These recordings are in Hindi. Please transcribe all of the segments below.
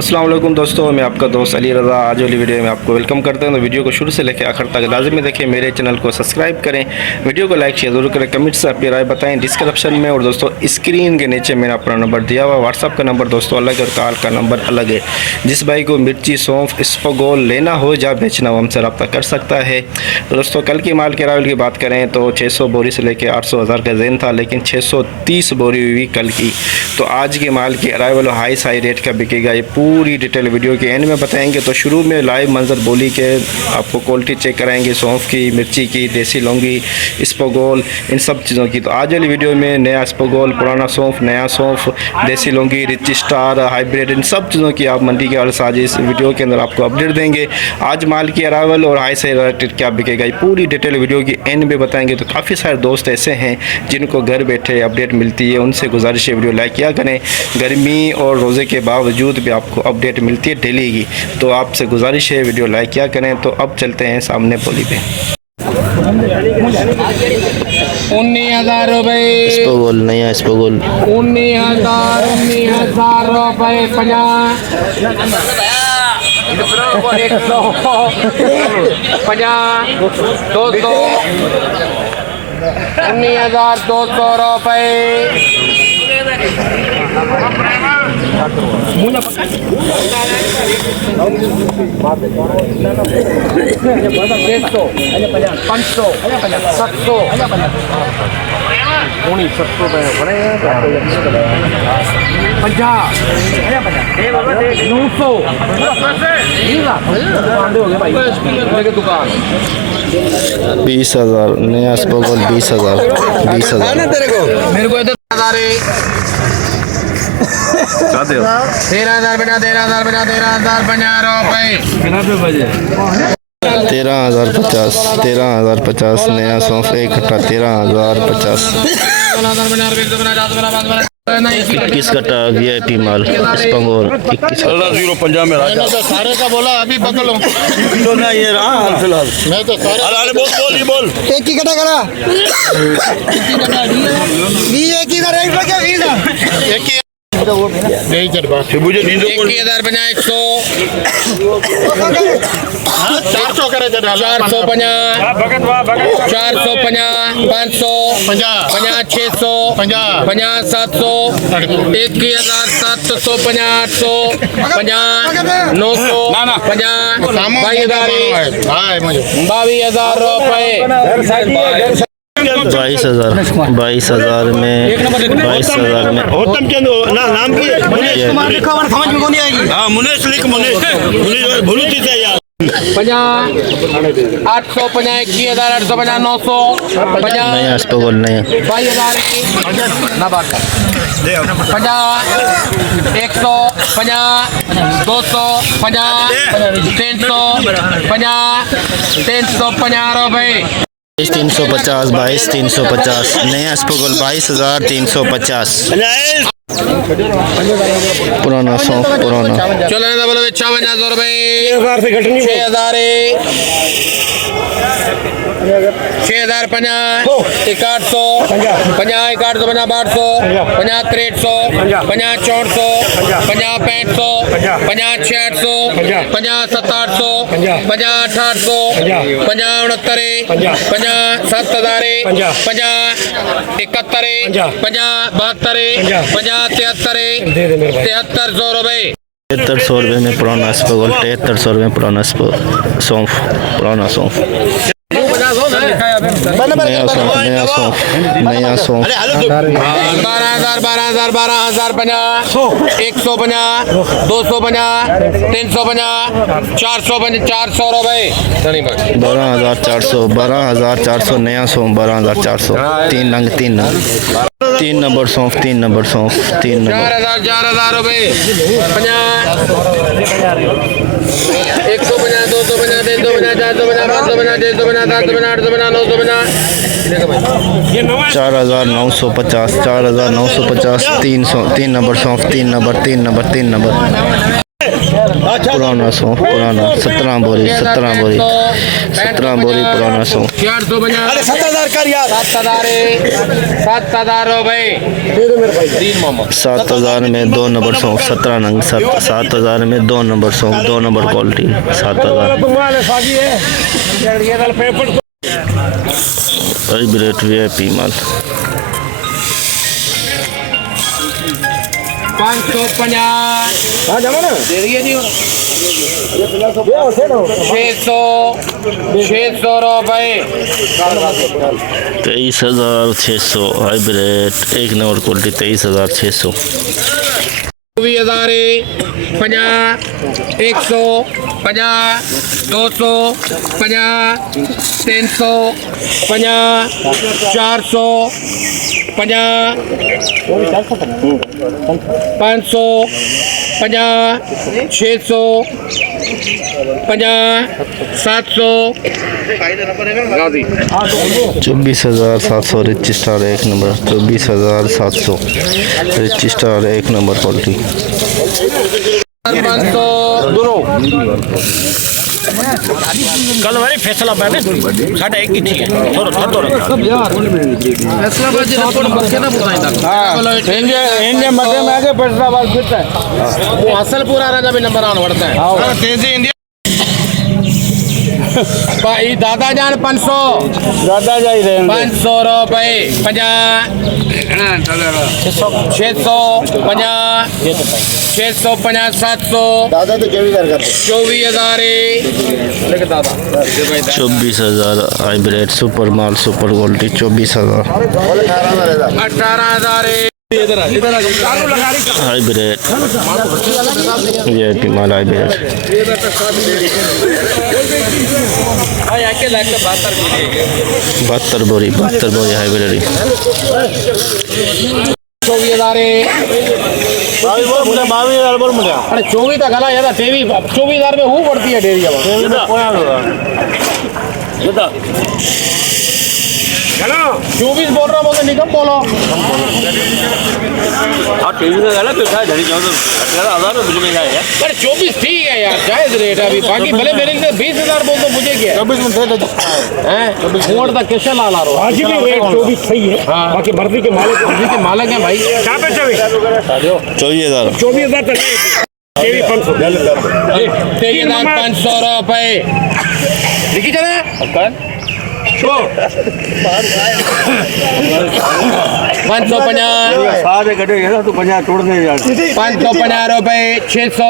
अस्सलाम वालेकुम दोस्तों, मैं आपका दोस्त अली रज़ा आज वाली वीडियो में आपको वेलकम करते हैं। तो वीडियो को शुरू से लेकर आखिर तक लाजमी देखें, मेरे चैनल को सब्सक्राइब करें, वीडियो को लाइक शेयर जरूर करें, कमेंट से अपनी राय बताएं डिस्क्रिप्शन में। और दोस्तों स्क्रीन के नीचे मैंने अपना नंबर दिया हुआ, व्हाट्सअप का नंबर दोस्तों अलग है और कॉल का नंबर अलग है। जिस भाई को मिर्ची सौंफ इसबगोल लेना हो या बेचना हो हमसे रब्ता कर सकता है। तो दोस्तों कल की माल के अरावल की बात करें तो 600 बोरी से लेकर 800 हज़ार का ज़ेन था, लेकिन 630 बोरी हुई कल की। तो आज के माल की अरावल हाई साई रेट का बिकेगा, ये पूरी डिटेल वीडियो के एंड में बताएंगे। तो शुरू में लाइव मंजर बोली के आपको क्वालिटी चेक कराएंगे, सौंफ की, मिर्ची की, देसी लौंगी, इसबगोल, इन सब चीज़ों की। तो आज वाली वीडियो में नया इसबगोल, पुराना सौंफ, नया सौंफ, देसी लौंगी, रिच स्टार, हाइब्रिड, इन सब चीज़ों की आप मंडी के हर साज इस वीडियो के अंदर आपको अपडेट देंगे। आज माल की अरावल और हाई साई रेट क्या बिकेगा, ये पूरी डिटेल वीडियो की एंड में बताएंगे। तो काफ़ी सारे दोस्त ऐसे हैं जिनको घर बैठे अपडेट मिलती है, उनसे गुजारिश है वीडियो लाइक किया करें। गर्मी और रोज़े के बावजूद भी आपको अपडेट मिलती है डेली की, तो आपसे गुजारिश है वीडियो लाइक किया करें। तो अब चलते हैं सामने बोली पे। 19,000 रुपये इसबगोल नया इसबगोल 19,000 रुपये 50 200 19,200 रुपये 500 700 20,000 नया इसबगोल 20,000 मेरे को 13,000 बना 13,000 बना 13,050 रुपये 13,050 नया सौंफ एक कट्टा 13,050 21 कट्टा VIP माल इसबगोल 21 050 में राजा सारे का बोला अभी बदलो तो ना ये रहा हाल फिलहाल मैं तो सारे अरे बोल एक ही कटा करा एक ही का रेट क्या 20 एक ही नहीं चढ़वा मुझे नींद 21,050 400 करे 450 500 50 600 50 700 21,750 800 50 900 50 22,000 रुपये 22,000 में होतम के ना नाम की समझ में नहीं आएगी। हाँ मुनेश लिख मुनेश भूलू थी यार 50 850 21,850 900 50 नया इसबगोल नया 22,000 ना बात 50 100 50 200 50 300 350 रुपये 22,350 22,350 नया इसबगोल 22,350 पुराना सौंफ पुराना चलो ना बोलो 56,000 रुपये 6,000 6,050 800 50 800 50 800 50 300 50 400 50 500 50 600 50 700 50 800 50 69 50 7,000 50 71 50 72 50 73,000 रुपये 7300 रुपये में पुराना इसबगोल 7300 रुपये में पुराना सौंफ पुराना सौंफ नया सौंफ 12,000 12,000 50 150 250 350 400 रुपये 12,400 नया सौंफ 12,400 3 नंबर सौंफ 3 नंबर 4,000 रुपये 50 150 250 350 450 550 650 750 850 950 4,950 4,950 300 3 नंबर सौंफ 3 नंबर पुराना सौ पुराना 17 बोरी पुराना सौ 7,000 कर यार 7,000 हो भाई 7,000 में 2 नंबर सौ 17 नंग 7,000 में 2 नंबर सौ 2 नंबर क्वालिटी 7,000 हाइब्रिड वीआईपी माल 600 रुपए 23,600 hybrid 1 number quality 23,600 20,000 50 100 50 200 50 300 50 400 50 500 50 600 50 700 24,700 rich star 1 number 24,700 rich star 1 number quality 500 कल वाली फैसला मैंने साढ़े एक की थी थोड़ा थोड़ा इंडिया मध्य में आगे फैसलाबाद फिरता है वो हसलपुर आ रहा भी नंबर आना पड़ता है भाई दादा जान 500 ज्यादा जा ही रहे 500 रुपए 50 600 50 650 700 दादा तो 24,000 करते 24,000 24,000 हाइब्रिड सुपर माल सुपर क्वालिटी 24,000 18,000 हाइब्रिड वीआईपी माल हाइब्रिड 72 बोरी हाइब्रिड 24,000 अरे 24 तक गला यार 24,000 में हूँ पड़ती है डेरी अब 24 बोल रहा बोलते निकम बोलो अरे 24 ठीक है यार जायज रेट है अभी बाकी भले मेरे लिए 20,000 बोल दो मुझे क्या 24 में थे है मोड़ तक कैसे ला रहा आज भी रेट 24 सही है बाकी मर्जी के मालिक है भाई क्या पे 24,000 24,000 तक केवी 500 23,500 रुपए लिखी चले 550 रुपए 600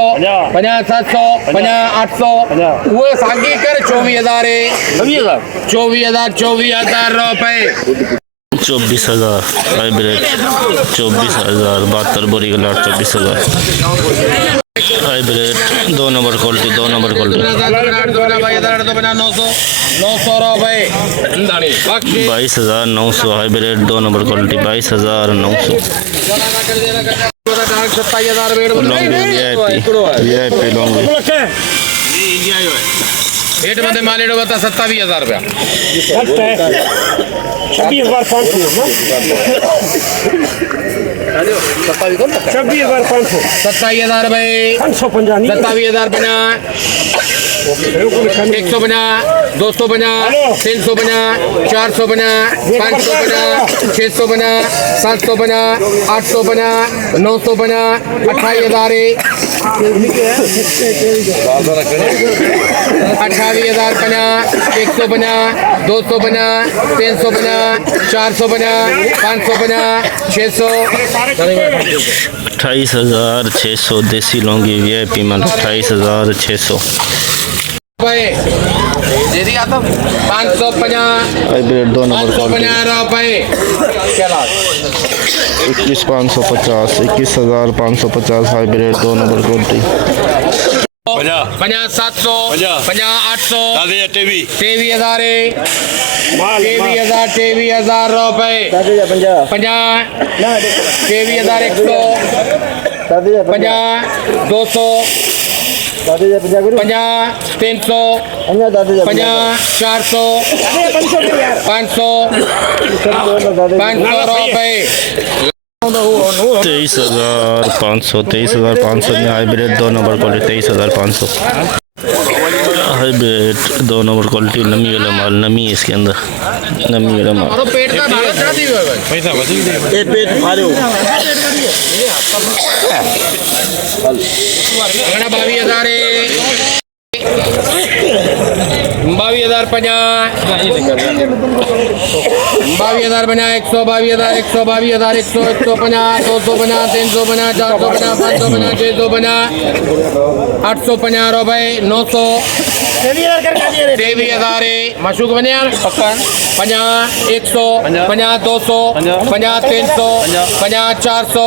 50 700 50 800 वो सागी कर 24,000 रुपए 24,000 हाइब्रिड 24,000 72 बोरी का लाट 24,000 hybrid 2 number quality 2 number quality 22,900 hybrid 2 number quality 22,900 VIP long rate मध्ये माल एडो बता 27,000 रुपया 27,000 रुपये 27,000 50 150 250 350 450 550 650 750 850 950 28,000 28,000 50 150 250 350 450 550 600 28,600 देसी लौंगी वीआईपी माल 28,600 दीदी आता 550 hybrid 2 number quality 550 21,550 hybrid 2 number quality 50 700 50 800 23,000 रुपए 50 23,000 100 50 200 50 300 50 400 500 500 रुपए 23,500 में hybrid 2 number quality 23,500 hybrid 2 number quality नमी वाला माल नमी है इसके अंदर नमी वाला माल और पेट का भाड़ा चढ़ा दी हुआ है पैसा बच गया ये पेट फाड़ो अगड़ा 22,000 22,050 बना 122,000 122,000 150 250 350 450 550 650 850 रुपए 900 23,000 मशूक बने यार 50 100 50 200 50 300 50 400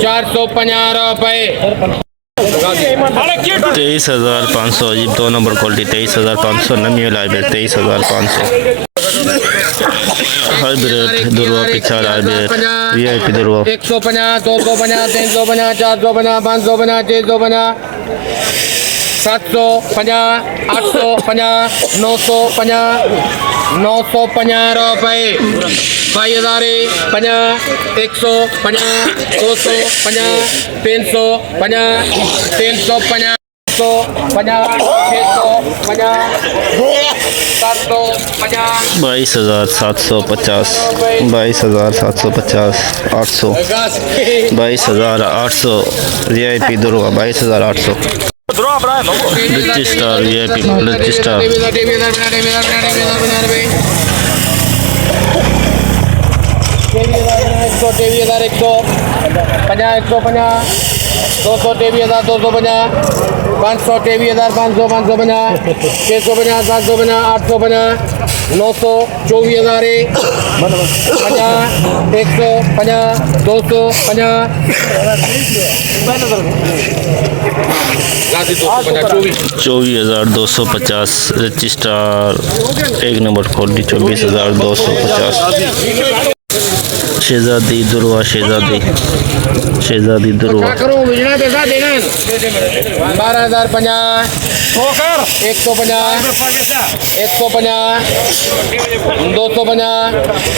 450 रुपए 23,500 अजीब 2 नंबर क्वालिटी 23,500 नमी वाला हाइब्रिड 23,500 हाइब्रिड दुर्वा पिछाड़ हाइब्रिड वीआईपी दुर्वा 150 250 350 450 550 650 750 850 950 950 रुपए 2,050 150 250 350 350 650 750 22,750 22,750 800 22,800 वीआईपी दुर्वा 22,800 register VIP register 24,250 register 1 number quality 24,250 शहजादी दुर्वा शहजादी दुर्वा 12,050 150 150 250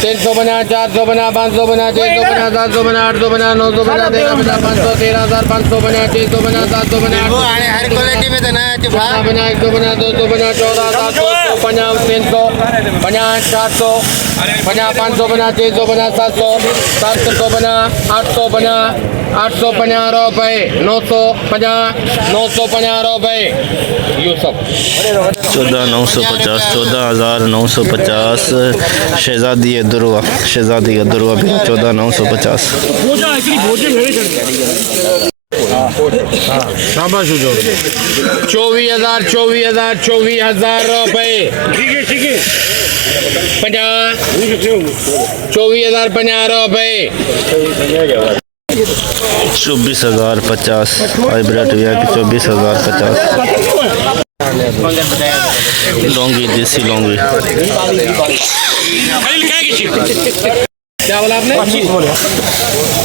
350 450 550 650 750 850 950 1350 13,550 650 750 हर क्वालिटी में देना है 150 250 14,000 300 50 400 50 550 650 700 750 850 रुपए 950 रुपए यूसुफ 14,950 शहजादी दुर्वा शहजादी का दुर्वा भी 14,950 24,000 रुपए 24,050 रुपए 24,050 हाइब्रिड वीआईपी 24,050 लौंगी देसी लौंगी क्या बोला आपने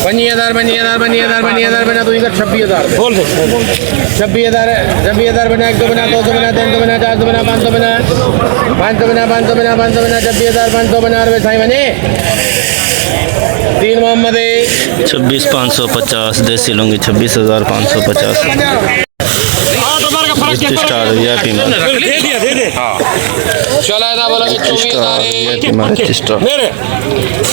25,000 बना तो इधर 26,000 26,000 बना 1 बना 2 बना 3 बना 4 बना 500 बना 26,500 बना रुपए साई बने 3 मोहम्मद 26,550 देसी लौंगी 26,550 रजिस्टर वीआईपी में चला था बोला 24,000 रजिस्टर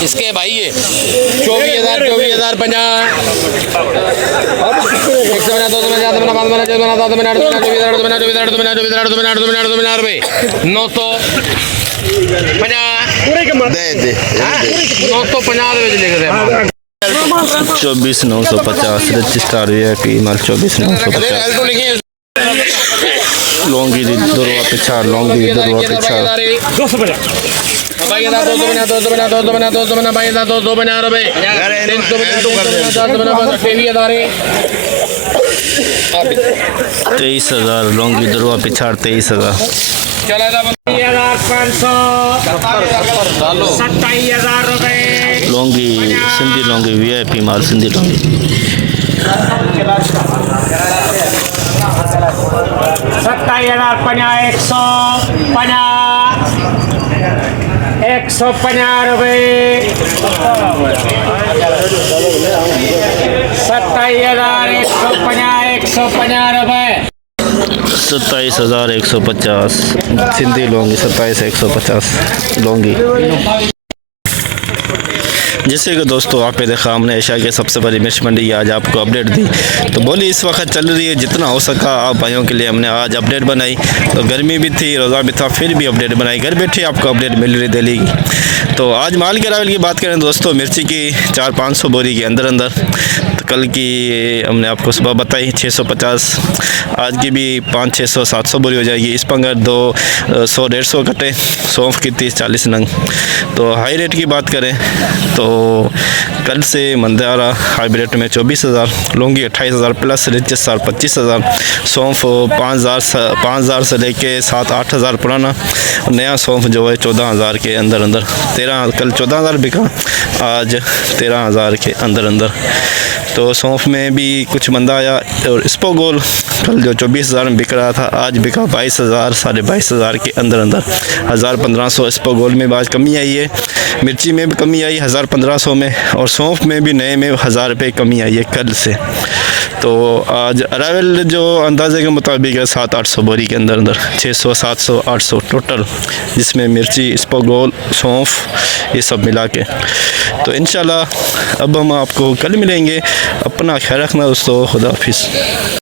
इसके भाई ये 24,000 50 100 बना 200 बना 4 बना 5 बना 6 बना 7 बना 8 बना 24,000 रुपए 24,950 रजिस्टर वीआईपी माल 24,950 लौंगी दी दुर्वा पिछाड़ लौंगी दी दुर्वा पिछाड़ 250 23,000 लौंगी दुर्वा पिछाड़ 23,000 27,000 रुपए लौंगी सिंधी लौंगी वीआईपी माल सिंधी लौंगी 27,000 150 रुपये 27,150 रुपये 27,150 सिंधी लौंगी 27,150 लौंगी। जैसे कि दोस्तों आपने देखा हमने एशिया के सबसे बड़ी मिर्च मंडी की आज आपको अपडेट दी। तो बोली इस वक्त चल रही है, जितना हो सका आप भाइयों के लिए हमने आज अपडेट बनाई। तो गर्मी भी थी, रोज़ा भी था, फिर भी अपडेट बनाई। घर बैठे आपको अपडेट मिल रही दिल्ली की। तो आज माल के अरावल की बात करें दोस्तों, मिर्ची की 400-500 बोरी के अंदर अंदर। तो कल की हमने आपको सुबह बताई 650, आज की भी 500-600-700 बोरी हो जाएगी। इस पंगर 200-150 कटे, सौंफ की 30-40 नंग। तो हाई रेट की बात करें तो कल से मंदारा हाइब्रिड में 24,000, लौंगी 28,000 प्लस, रिच 25,000, सौंफ 5,000 से लेके 7-8,000 पुराना, नया सौंफ जो है 14,000 के अंदर अंदर। 13 कल 14,000 बिका, आज 13,000 के अंदर अंदर। तो सौंफ में भी कुछ मंदा आया। और इस्पोगोल कल जो 24,000 में बिक रहा था, आज बिका 22,000 22,500 के अंदर अंदर। 1,000-1,500 इस्पोगोल में आज कमी आई है। मिर्ची में भी कमी आई 1,000-1,500 में, और सौंफ में भी नए में 1,000 रुपये कमी आई है कल से। तो आज अरावल जो अंदाजे के मुताबिक है 700-800 बोरी के अंदर अंदर, 600-700-800 टोटल, जिसमें मिर्ची, इस्पोगोल, सौंफ ये सब मिला के। तो इंशाल्लाह अब हम आपको कल मिलेंगे। अपना ख्याल रखना दोस्तों, खुदा हाफिज़।